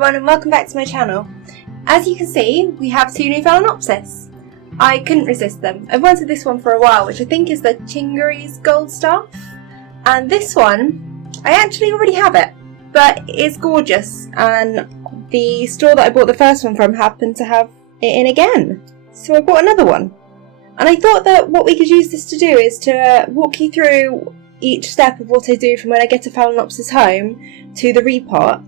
everyone and welcome back to my channel. As you can see, we have two new Phalaenopsis. I couldn't resist them. I've wanted this one for a while, which I think is the Chingary's Gold Staff. And this one, I actually already have it, but it's gorgeous. And the store that I bought the first one from happened to have it in again. So I bought another one. And I thought that what we could use this to do is to walk you through each step of what I do from when I get a Phalaenopsis home to the repot.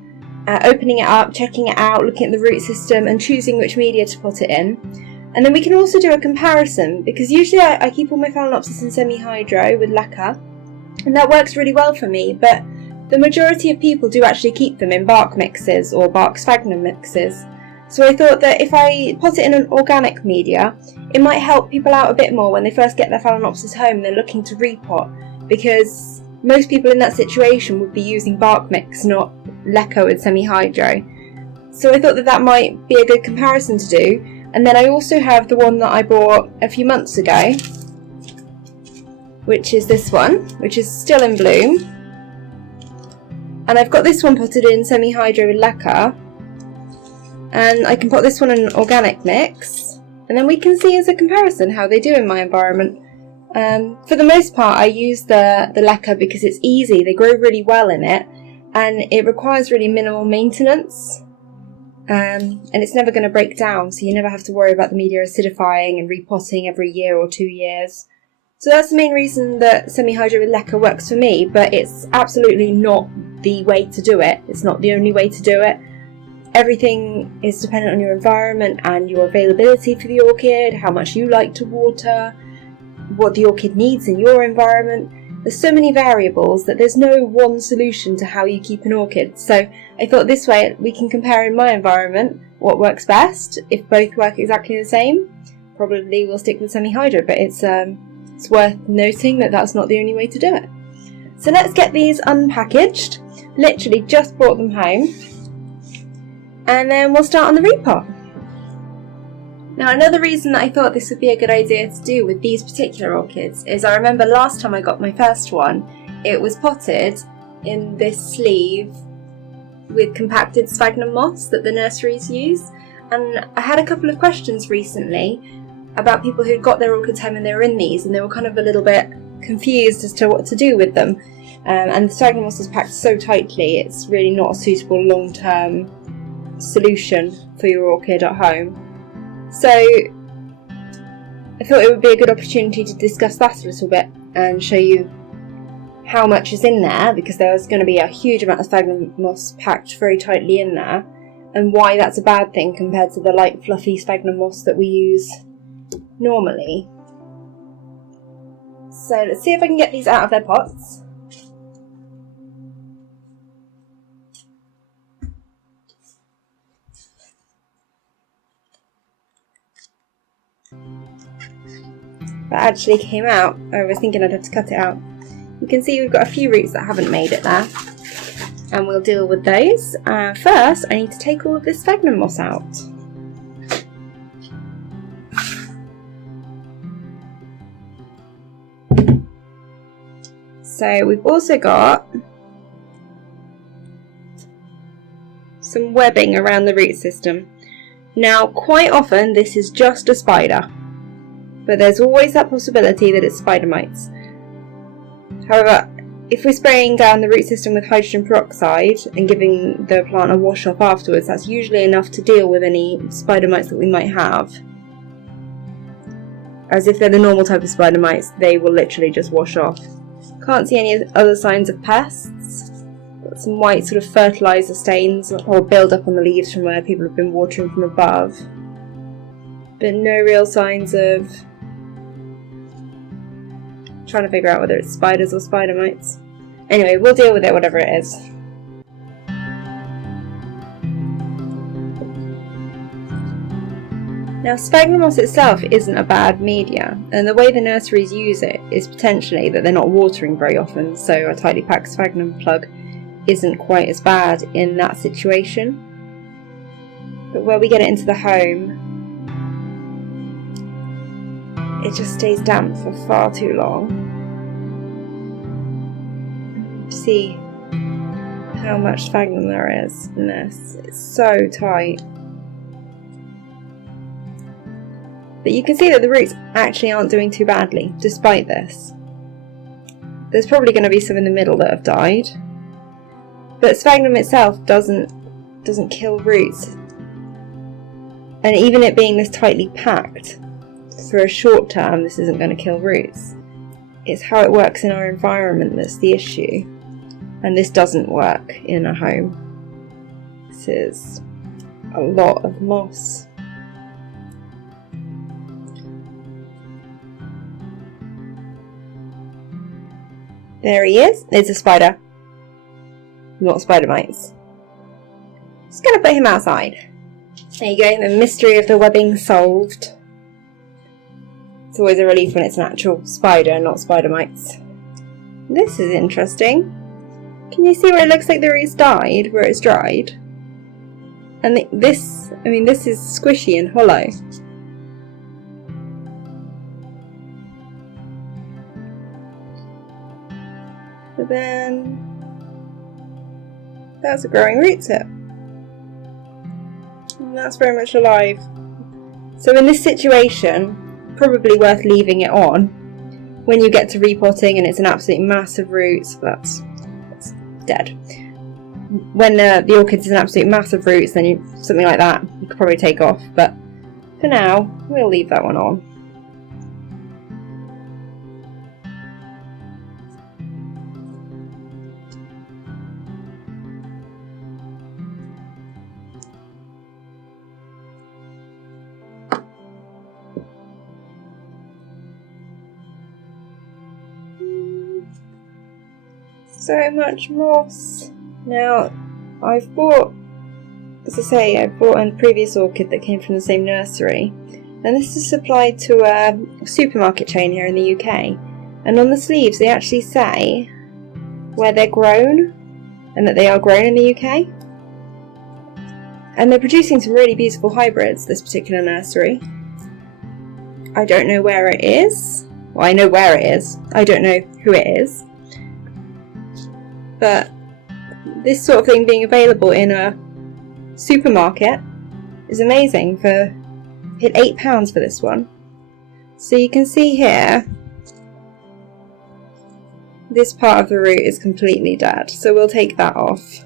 Opening it up, checking it out, looking at the root system and choosing which media to put it in. And then we can also do a comparison, because usually I keep all my Phalaenopsis in semi-hydro with LECA, and that works really well for me, but the majority of people do actually keep them in bark mixes or bark sphagnum mixes. So I thought that if I put it in an organic media, it might help people out a bit more when they first get their Phalaenopsis home and they're looking to repot, because most people in that situation would be using bark mix, not LECA with semi-hydro. So I thought that that might be a good comparison to do. And then I also have the one that I bought a few months ago, which is this one, which is still in bloom. And I've got this one potted in semi-hydro with LECA, and I can put this one in an organic mix, and then we can see as a comparison how they do in my environment. For the most part I use the LECA because it's easy, they grow really well in it, and it requires really minimal maintenance, and it's never going to break down, so you never have to worry about the media acidifying and repotting every year or 2 years. So that's the main reason that semi-hydro with LECA works for me, but it's absolutely not the way to do it. It's not the only way to do it. Everything is dependent on your environment and your availability for the orchid, how much you like to water, what the orchid needs in your environment. There's so many variables that there's no one solution to how you keep an orchid. So I thought this way we can compare in my environment what works best. If both work exactly the same, probably we'll stick with semi-hydro, but it's worth noting that that's not the only way to do it. So let's get these unpackaged. Literally just brought them home, and then we'll start on the repot. Now, another reason that I thought this would be a good idea to do with these particular orchids is I remember last time I got my first one, it was potted in this sleeve with compacted sphagnum moss that the nurseries use, and I had a couple of questions recently about people who'd got their orchids home and they were in these, and they were kind of a little bit confused as to what to do with them, and the sphagnum moss is packed so tightly it's really not a suitable long-term solution for your orchid at home. So I thought it would be a good opportunity to discuss that a little bit and show you how much is in there, because there's going to be a huge amount of sphagnum moss packed very tightly in there, and why that's a bad thing compared to the light fluffy sphagnum moss that we use normally. So let's see if I can get these out of their pots. That actually came out. I was thinking I'd have to cut it out. You can see we've got a few roots that haven't made it there, and we'll deal with those. First I need to take all of this sphagnum moss out. So we've also got some webbing around the root system. Now, quite often this is just a spider, but there's always that possibility that it's spider mites. However, if we're spraying down the root system with hydrogen peroxide and giving the plant a wash off afterwards, that's usually enough to deal with any spider mites that we might have. As if they're the normal type of spider mites, they will literally just wash off. Can't see any other signs of pests. Got some white sort of fertiliser stains or build up on the leaves from where people have been watering from above, but no real signs of trying to figure out whether it's spiders or spider mites. Anyway, we'll deal with it whatever it is. Now, sphagnum moss itself isn't a bad media, and the way the nurseries use it is potentially that they're not watering very often, so a tightly packed sphagnum plug isn't quite as bad in that situation. But where we get it into the home, it just stays damp for far too long. See how much sphagnum there is in this. It's so tight. But you can see that the roots actually aren't doing too badly, despite this. There's probably going to be some in the middle that have died. But sphagnum itself doesn't kill roots. And even it being this tightly packed, for a short term, this isn't going to kill roots. It's how it works in our environment that's the issue. And this doesn't work in a home. This is a lot of moss. There he is. There's a spider. Not spider mites. Just going to put him outside. There you go, the mystery of the webbing solved. It's always a relief when it's an actual spider, not spider mites. This is interesting. Can you see where it looks like the roots died, where it's dried? And this is squishy and hollow. But then that's a growing root tip. And that's very much alive. So in this situation, probably worth leaving it on. When you get to repotting and it's an absolute mass of roots, that's dead. When the orchids is an absolute mass of roots, then something like that you could probably take off. But for now, we'll leave that one on. So much moss. Now, I've bought, as I say, I bought a previous orchid that came from the same nursery, and this is supplied to a supermarket chain here in the UK. And on the sleeves, they actually say where they're grown, and that they are grown in the UK. And they're producing some really beautiful hybrids, this particular nursery. I don't know where it is. Well, I know where it is. I don't know who it is. But this sort of thing being available in a supermarket is amazing. Hit £8 for this one. So you can see here, this part of the root is completely dead. So we'll take that off.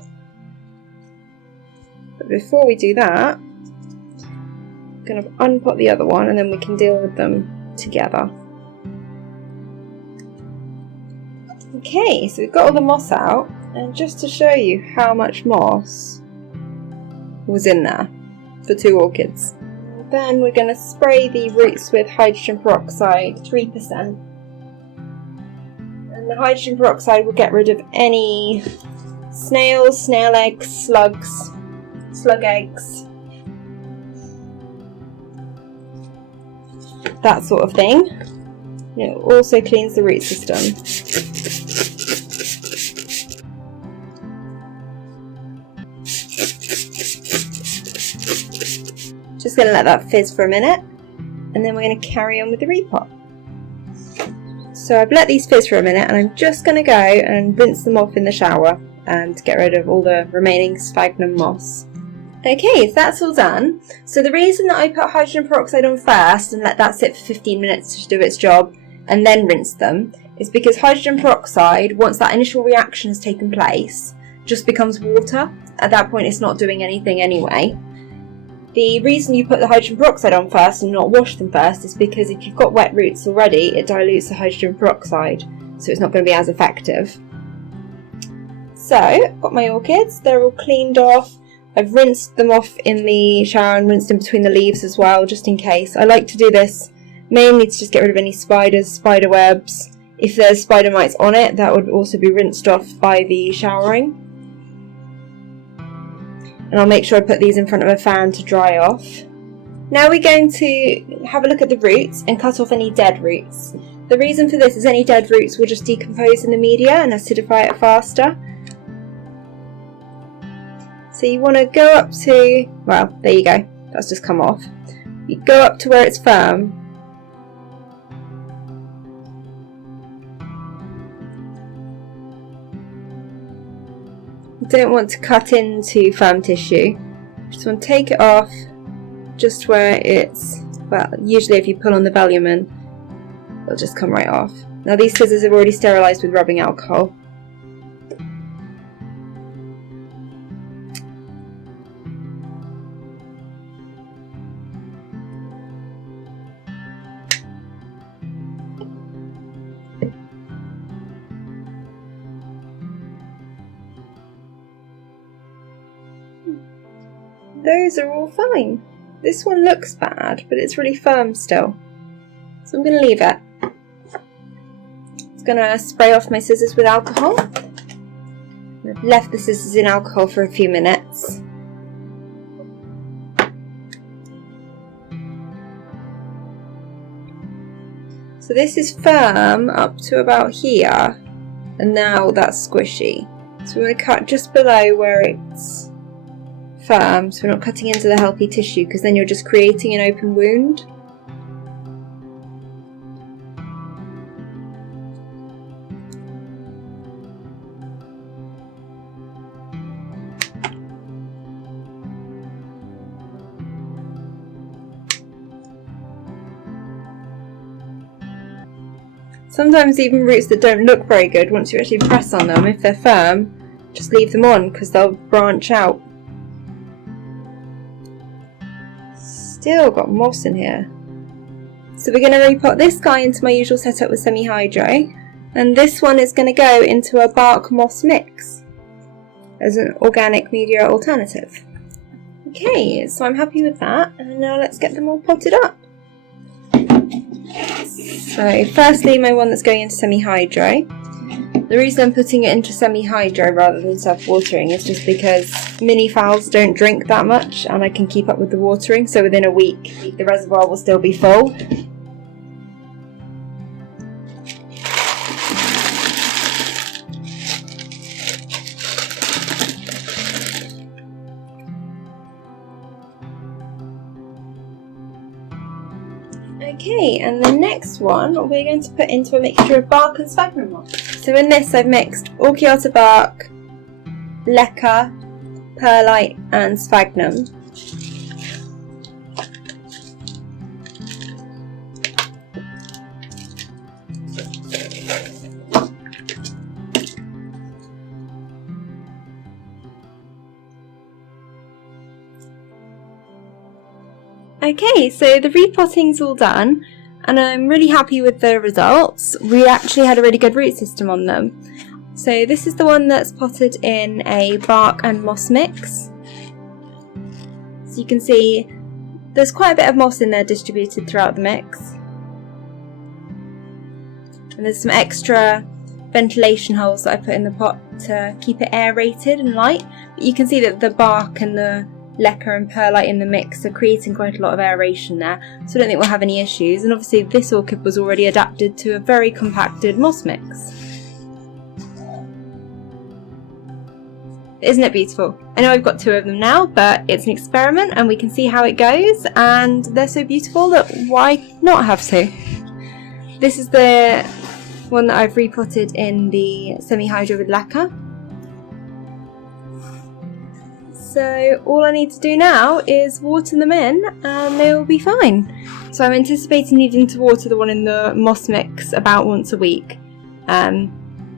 But before we do that, I'm going to unpot the other one and then we can deal with them together. Okay, so we've got all the moss out, and just to show you how much moss was in there for 2 orchids. Then we're going to spray the roots with hydrogen peroxide, 3%. And the hydrogen peroxide will get rid of any snails, snail eggs, slugs, slug eggs, that sort of thing. It also cleans the root system. Just going to let that fizz for a minute, and then we're going to carry on with the repot. So I've let these fizz for a minute, and I'm just going to go and rinse them off in the shower to get rid of all the remaining sphagnum moss. Okay, so that's all done. So the reason that I put hydrogen peroxide on first and let that sit for 15 minutes to do its job and then rinse them is because hydrogen peroxide, once that initial reaction has taken place, just becomes water. At that point it's not doing anything anyway. The reason you put the hydrogen peroxide on first and not wash them first is because if you've got wet roots already, it dilutes the hydrogen peroxide, so it's not going to be as effective. So, I've got my orchids, they're all cleaned off. I've rinsed them off in the shower and rinsed in between the leaves as well, just in case. I like to do this mainly to just get rid of any spiders, spider webs. If there's spider mites on it, that would also be rinsed off by the showering. And I'll make sure I put these in front of a fan to dry off. Now we're going to have a look at the roots and cut off any dead roots. The reason for this is any dead roots will just decompose in the media and acidify it faster. So you want to go up to, well, there you go, that's just come off. You go up to where it's firm. don't want to cut into firm tissue. Just want to take it off just where it's, well, usually if you pull on the volumen, it'll just come right off. Now these scissors are already sterilised with rubbing alcohol. Those are all fine. This one looks bad, but it's really firm still. So I'm going to leave it. It's going to spray off my scissors with alcohol. I've left the scissors in alcohol for a few minutes. So this is firm up to about here, and now that's squishy. So we're going to cut just below where it's firm, so we're not cutting into the healthy tissue, because then you're just creating an open wound. Sometimes even roots that don't look very good, once you actually press on them, if they're firm, just leave them on because they'll branch out. Still got moss in here. So we're going to repot this guy into my usual setup with semi-hydro, and this one is going to go into a bark moss mix as an organic media alternative. Okay, so I'm happy with that, and now let's get them all potted up. So firstly, my one that's going into semi-hydro. The reason I'm putting it into semi-hydro rather than self-watering is just because mini phals don't drink that much, and I can keep up with the watering, so within a week the reservoir will still be full. Okay, and the next one we're going to put into a mixture of bark and sphagnum moss. So in this I've mixed Orchiata bark, LECA, perlite and sphagnum. Okay, so the repotting's all done, and I'm really happy with the results. We actually had a really good root system on them. So this is the one that's potted in a bark and moss mix. So you can see there's quite a bit of moss in there distributed throughout the mix. And there's some extra ventilation holes that I put in the pot to keep it aerated and light. But you can see that the bark and the LECA and perlite in the mix are creating quite a lot of aeration there, so I don't think we'll have any issues. And obviously this orchid was already adapted to a very compacted moss mix. Isn't it beautiful? I know I've got two of them now, but it's an experiment and we can see how it goes, and they're so beautiful that why not have two? This is the one that I've repotted in the semi-hydro with LECA. So all I need to do now is water them in and they will be fine. So I'm anticipating needing to water the one in the moss mix about once a week.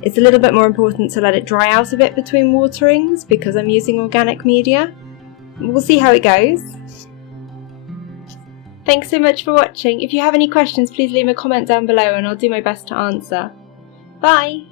It's a little bit more important to let it dry out a bit between waterings because I'm using organic media. We'll see how it goes. Thanks so much for watching. If you have any questions, please leave a comment down below and I'll do my best to answer. Bye!